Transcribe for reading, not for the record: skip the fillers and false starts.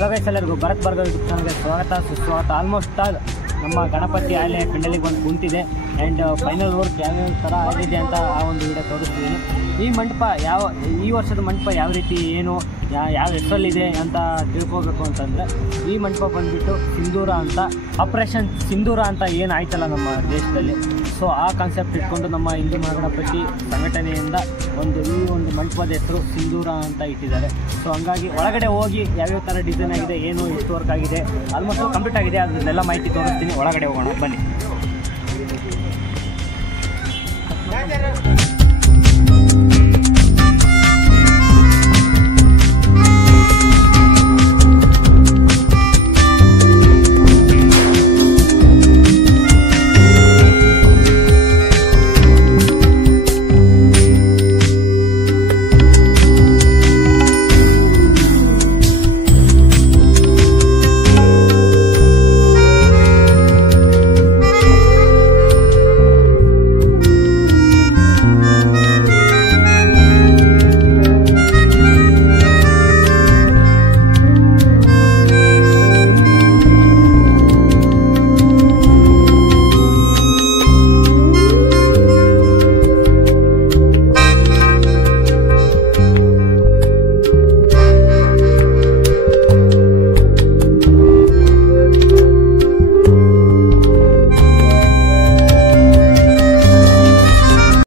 Hello guys, ಎಲ್ಲರಿಗೂ Bharat Bhargav YouTube ಚಾನಲ್ಗೆ ಸ್ವಾಗತ ಸುಸ್ವಾಗತ. ಆಲ್ಮೋಸ್ಟ್ ನಮ್ಮ ಗಣಪತಿ ಆಲೆ ಪೆಂಡಲಿಗೆ ಬಂದು ಕುಂತಿದೆ ಆ್ಯಂಡ್ ಫೈನಲ್ ವರ್ಕ್ ಯಾವ್ಯಾವ ಥರ ಆಗಿದೆ ಅಂತ ಆ ಒಂದು ವಿಡಿಯೋ ತೋರಿಸ್ತೀನಿ. ಈ ಮಂಟಪ ಈ ವರ್ಷದ ಮಂಟಪ ಯಾವ ರೀತಿ ಏನು ಯಾವ ಹೆಸರಲ್ಲಿದೆ ಅಂತ ತಿಳ್ಕೋಬೇಕು ಅಂತಂದರೆ, ಈ ಮಂಟಪ ಬಂದುಬಿಟ್ಟು ಸಿಂಧೂರ ಅಂತ, ಆಪರೇಷನ್ ಸಿಂಧೂರ ಅಂತ ಏನು ಆಯ್ತಲ್ಲ ನಮ್ಮ ದೇಶದಲ್ಲಿ, ಸೊ ಆ ಕಾನ್ಸೆಪ್ಟ್ ಇಟ್ಕೊಂಡು ನಮ್ಮ ಹಿಂದೂ ಮಹಾಗಣಪತಿ ಸಂಘಟನೆಯಿಂದ ಈ ಒಂದು ಮಂಟಪದ ಹೆಸರು ಸಿಂಧೂರ ಅಂತ ಇಟ್ಟಿದ್ದಾರೆ. ಸೊ ಹಂಗಾಗಿ ಒಳಗಡೆ ಹೋಗಿ ಯಾವ್ಯಾವ ಥರ ಡಿಸೈನ್ ಆಗಿದೆ, ಏನು ಎಷ್ಟು ವರ್ಕ್ ಆಗಿದೆ, ಆಲ್ಮೋಸ್ಟ್ ಕಂಪ್ಲೀಟ್ ಆಗಿದೆ, ಅದನ್ನೆಲ್ಲ ಮಾಹಿತಿ ತೋರಿಸ್ತೀನಿ. ಒಳಗಡೆ ಹೋಗೋಣ ಬನ್ನಿ.